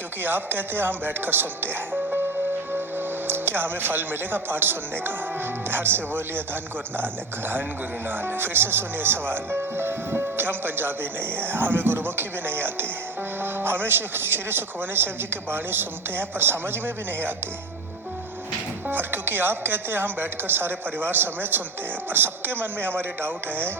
क्योंकि आप कहते हैं हम बैठकर सुनते हैं, क्या हमें फल मिलेगा पाठ सुनने का? प्यार से बोलिए धन गुरु नानक। धन गुरु नानक। फिर से सुनिए सवाल कि हम पंजाबी नहीं है, हमें गुरुमुखी भी नहीं आती, हमें श्री सुखमनी साहब जी की वाणी सुनते हैं पर समझ में भी नहीं आती। और क्योंकि आप कहते हैं हम बैठकर सारे परिवार समेत सुनते हैं, पर सबके मन में हमारे डाउट है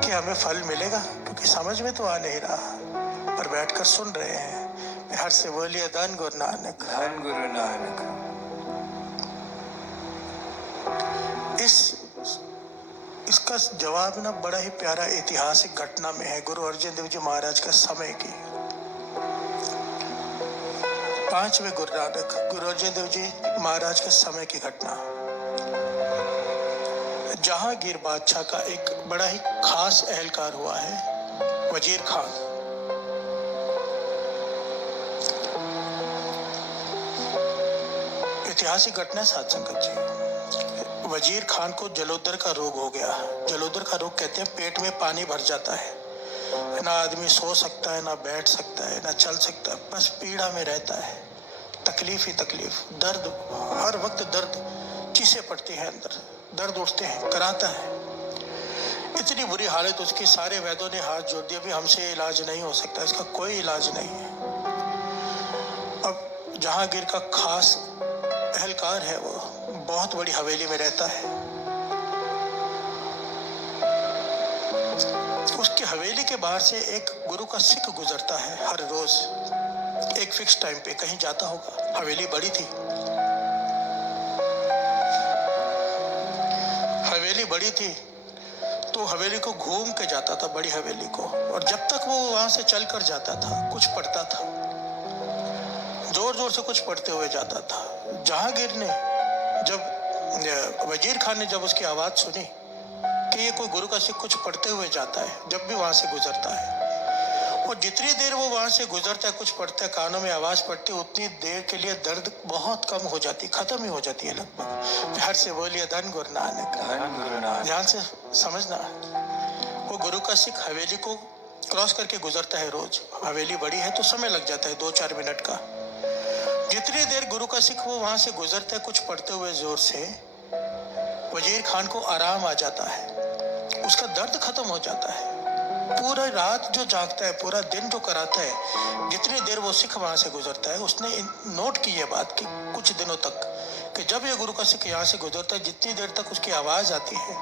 कि हमें फल मिलेगा, क्योंकि समझ में तो आ नहीं रहा पर बैठकर सुन रहे हैं। प्यार से बोलिए धन गुरु नानक। धन गुरु नानक। इसका जवाब ना बड़ा ही प्यारा ऐतिहासिक घटना में है, गुरु अर्जन देव जी महाराज का समय की। 5वें गुरु नानक गुरु अर्जन देव जी महाराज के समय की घटना। जहांगीर बादशाह का एक बड़ा ही खास एहलकार हुआ है, वजीर खान। ऐतिहासिक घटना साध संगत जी। वजीर खान को जलोदर का रोग हो गया। जलोदर का रोग कहते हैं पेट में पानी भर जाता है, ना आदमी सो सकता है, ना बैठ सकता है, ना चल सकता है, बस पीड़ा में रहता है, तकलीफ ही तकलीफ, दर्द, हर वक्त दर्द, चीसें पड़ती हैं अंदर, दर्द उठते हैं, कराता है। इतनी बुरी हालत उसकी, सारे वैद्यों ने हाथ जोड़ दिया, भी हमसे इलाज नहीं हो सकता, इसका कोई इलाज नहीं है। अब जहांगीर का खास एहलकार है, वो बहुत बड़ी हवेली में रहता है। उसकी हवेली के बाहर से एक गुरु का सिख गुजरता है हर रोज, एक फिक्स टाइम पे कहीं जाता होगा। हवेली बड़ी थी, हवेली बड़ी थी तो हवेली को घूम के जाता था, बड़ी हवेली को। और जब तक वो वहां से चल कर जाता था, कुछ पढ़ता था, जोर जोर से कुछ पढ़ते हुए जाता था। जहांगीर ने जब वजीर खान ने जब उसकी आवाज सुनी कि ये कोई गुरु का सिख कुछ पढ़ते हुए जाता है, जब भी वहां से गुजरता है, और जितनी देर वो वहां से गुजरता है, कुछ पढ़ता है, कानों में आवाज पड़ती है, उतनी देर के लिए दर्द बहुत कम हो जाती, खत्म ही हो जाती है लगभग। प्यार से बोलिए धन गुरु नानक। धन गुरु नानक। ध्यान से समझना, वो गुरु का सिख हवेली को क्रॉस करके गुजरता है रोज। हवेली बड़ी है तो समय लग जाता है 2-4 मिनट का। जितनी देर गुरु का सिख वो वहां से गुजरता है कुछ पढ़ते हुए जोर से, वजीर खान को आराम आ जाता है, उसका दर्द खत्म हो जाता है। पूरा रात जो जागता है, पूरा दिन जो कराता है, जितनी देर वो सिख वहां से गुजरता है, उसने नोट की ये बात कि कुछ दिनों तक कि जब ये गुरु का सिख यहाँ से गुजरता है, जितनी देर तक उसकी आवाज आती है,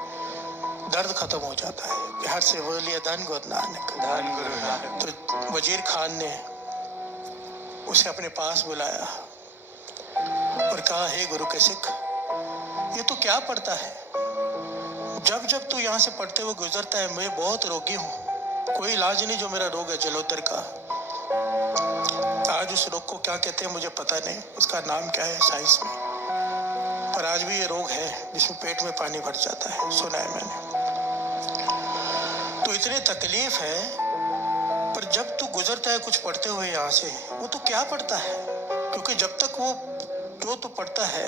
दर्द खत्म हो जाता है। प्यार से बोलिए धन गुरु नानक। धन गुरु नानक। तो वजीर खान ने उसे अपने पास बुलाया और कहा, हे गुरु के सिख, ये तू क्या पढ़ता है? जब जब तू यहाँ से पढ़ते हुए गुजरता है, मैं बहुत रोगी हूँ, कोई इलाज नहीं जो मेरा रोग है जलोदर का। आज उस रोग को क्या कहते हैं मुझे पता नहीं, उसका नाम क्या है साइंस में, पर आज भी ये रोग है जिसमें पेट में पानी भर जाता है, सुना है मैंने। तो इतनी तकलीफ है, पर जब तू गुजरता है कुछ पढ़ते हुए यहाँ से, वो तो क्या पढ़ता है? क्योंकि जब तक वो जो तू पढ़ता है,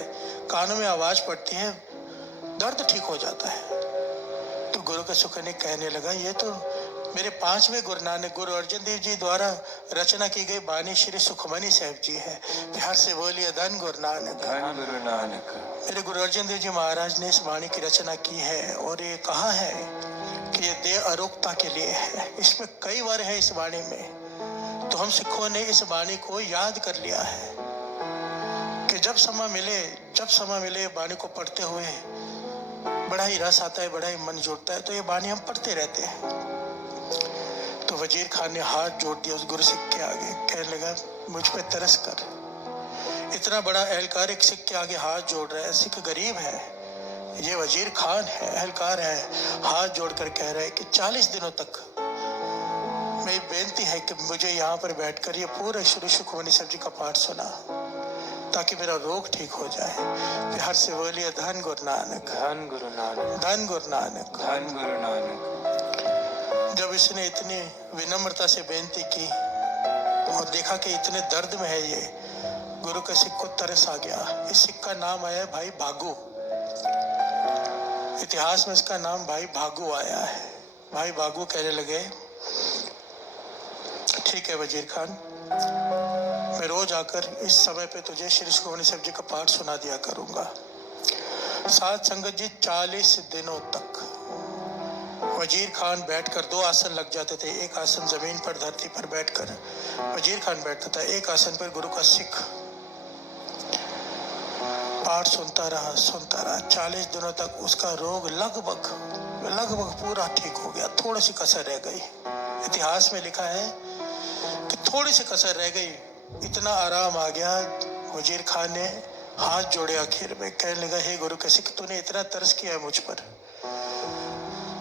कानों में आवाज पड़ती है, दर्द ठीक हो जाता है। तो गुरु के सुख ने कहने लगा, ये तो मेरे 5वें गुरु नानक गुरु अर्जन देव जी द्वारा रचना की गई बानी श्री सुखमनी साहब जी है। प्यार से बोलिए धन गुरु नानक। धन गुरु नानक। मेरे गुरु अर्जन देव जी महाराज ने इस बाणी की रचना की है, और ये कहा है कि ये देह अरोगता के लिए है। इसमें कई बार है इस बाणी में, तो हम सिखों ने इस बाणी को याद कर लिया है कि जब समय मिले बाणी को पढ़ते हुए बड़ा ही रस आता है, बड़ा ही मन जुड़ता है, तो ये बाणी हम पढ़ते रहते हैं। तो वजीर खान ने हाथ जोड़ दिया उस गुरु सिख के आगे, कहने लगा, मुझ पे तरस कर। इतना बड़ा एहलकार एक सिख के आगे हाथ जोड़ रहा है, सिख गरीब है, ये वजीर खान है, एहलकार है, हाथ जोड़कर कह रहा है कि 40 दिनों तक मेरी बेनती है कि मुझे यहाँ पर बैठकर ये पूरा श्री सुखमनी साहब जी का पाठ सुना, ताकि मेरा रोग ठीक हो जाए। प्यार से बोलिए धन गुरु नानक। धन गुरु नानक। धन गुरु नानक। धन गुरु नानक। जब इसने इतनी विनम्रता से बेनती की और देखा कि इतने दर्द में है ये, गुरु के सिख को तरस आ गया। इस सिख का नाम आया भाई भागू, इतिहास में इसका नाम भाई भागू आया है। भाई भागू कहने लगे, ठीक है वजीर खान, मैं रोज जाकर इस समय पे तुझे श्री सुखमनी साहब जी का पाठ सुना दिया करूँगा। साध संगत जी 40 दिनों तक वजीर खान बैठकर 2 आसन लग जाते थे। एक आसन जमीन पर धरती पर बैठकर वजीर खान बैठता था, एक आसन पर गुरु का सिख पाठ सुनता रहा 40 दिनों तक उसका रोग लगभग पूरा ठीक हो गया। थोड़ी सी कसर रह गई। इतिहास में लिखा है कि थोड़ी सी कसर रह गई, इतना आराम आ गया। वजीर खान ने हाथ जोड़े आखिर में, कहने लगा, हे गुरु के सिख, तूने इतना तरस किया है मुझ पर,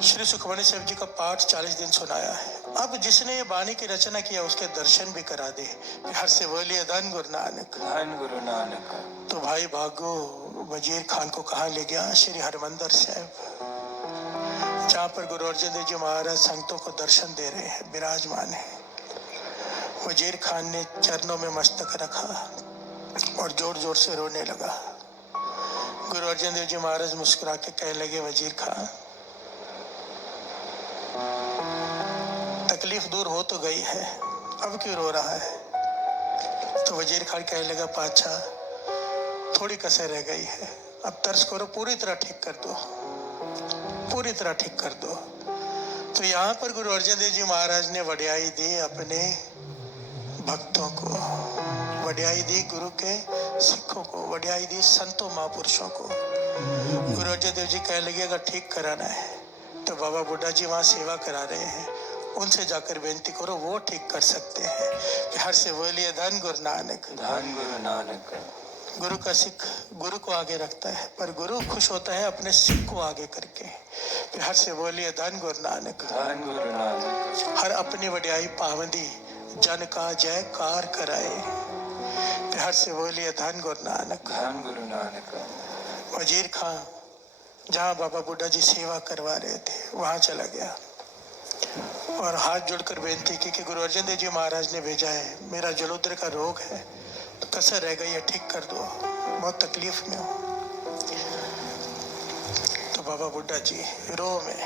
श्री सुखमनी साहब जी का पाठ 40 दिन सुनाया है, अब जिसने ये बाणी की रचना किया उसके दर्शन भी करा दे। हर से बोलिए धन गुरु नानक, धन गुरु नानक। तो भाई भागो वजीर खान को कहाँ ले गया? श्री हरमंदिर साहब, जहाँ पर गुरु अर्जन देव जी महाराज संतों को दर्शन दे रहे हैं, विराजमान है। वजीर खान ने चरणों में मस्तक रखा और जोर जोर से रोने लगा। गुरु अर्जन देव जी महाराज मुस्कुरा के कहने लगे, वजीर खान, तकलीफ दूर हो तो गई है, अब क्यों रो रहा है? तो वजीर खान कहने लगा, पातशाह, थोड़ी कसर रह गई है, अब तरस करो, पूरी तरह ठीक कर दो, पूरी तरह ठीक कर दो। तो यहाँ पर गुरु अर्जन देव जी महाराज ने वड्याई दी अपने भक्तों को, वड्याई दी गुरु के सिखों को, वड्याई दी संतों महापुरुषों को। गुरु अर्जन देव जी कहने लगे, अगर ठीक कराना है तो बाबा बुड्ढा जी वहाँ सेवा करा रहे हैं, उनसे जाकर बेनती करो, वो ठीक कर सकते हैं। कि हर से बोलिए धन गुरु नानक, धन गुरु नानक। गुरु का सिख गुरु को आगे रखता है, पर गुरु खुश होता है अपने सिख को आगे करके। कि हर से बोलिए धन गुरु नानक, धन गुरु नानक। हर अपनी वड्याई पावंदी जन का जयकार कराए। कि हर से बोलिए धन गुरु नानक, धन गुरु नानक। वजीर खां जहाँ बाबा बुड्ढा जी सेवा करवा रहे थे वहाँ चला गया और हाथ जोड़कर बेनती की कि गुरु अर्जन देव जी महाराज ने भेजा है, मेरा जलोदर का रोग है, तो कसर रह गई है, ठीक कर दो, बहुत तकलीफ में हूँ। तो बाबा बुड्ढा जी रो में,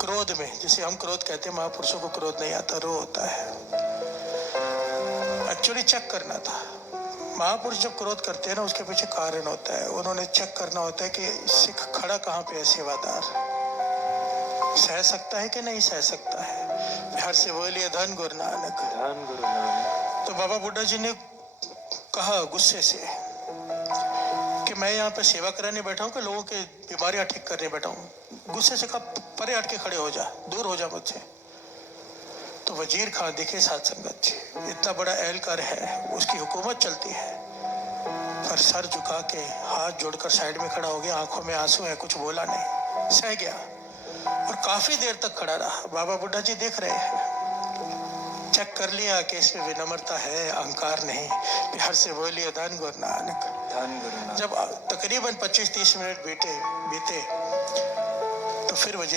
क्रोध में, जिसे हम क्रोध कहते हैं, महापुरुषों को क्रोध नहीं आता, रो होता है। एक्चुअली चेक करना था। महापुरुष जब क्रोध करते हैं ना, उसके पीछे कारण होता है। उन्होंने चेक करना होता है कि सिख खड़ा कहाँ पे है, सेवादार सह सकता है कि नहीं सह सकता है। हर से बोलिए धन गुरु नानक, धन गुरु नानक। तो बाबा बुड्ढा जी ने कहा गुस्से से कि मैं यहाँ पे सेवा कराने बैठा हूँ कि लोगों की बीमारियां ठीक करने बैठा हूँ? गुस्से से कहा, परे हट के खड़े हो जा, दूर हो जा मुझसे। तो वजीर खान देखे साध संगत जी, इतना बड़ा एहलकार है, उसकी हुकूमत चलती है, पर सर झुका के हाथ जोड़कर साइड में खड़ा हो गया, आंखों में आंसू है, कुछ बोला नहीं, सह गया और काफी देर तक खड़ा रहा। बाबा बुड्ढा जी देख रहे हैं, चेक कर लिया कि इसमें विनम्रता है, अहंकार नहीं। बिहार से बोलिए धन गुरु नानक, धन गुरु नानक। जब तकरीबन 25-30 मिनट बीते तो फिर वजीर